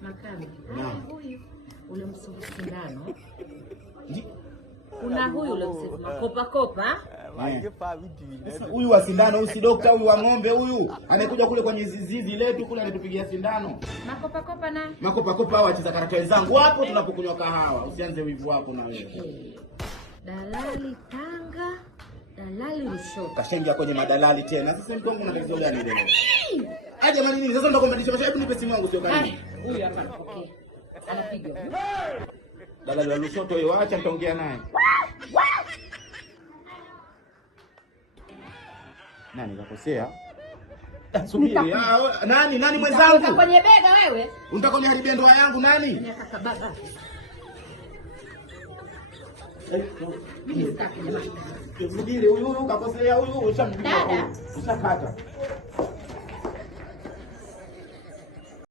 Makame. Huyu ule msugu sindano. Kuna huyu ule msugu makopa. Sasa huyu wa sindano, huyu si dokta, huyu wa ng'ombe huyu. Amekuja kule kwenye zizi letu kule anatupigia sindano. Makopa na. Makopa hao wacheza karata wenzangu hapo tunapokunywa kahawa. Usianze wivu wako na wewe. Dalali Tanga, dalali Lushoto. Kashaingia kwenye madalali tena. Sasa mtu wangu una tatizo gani leo? Aje mani nini? Sasa ndo kumbadilisha maisha. Hebu nipe simu yangu sio kani. Huyu hapa anapokea. Anapiga. Dalali wa Lushoto wewe acha nitaongea naye. Nani kakosea? Subiri. Nani mwenzangu? Unataka kwenye bega wewe? Unataka kuniharibia ndoa yangu nani? Nataka baba. Subiri huyu kakosea huyu ushamkata.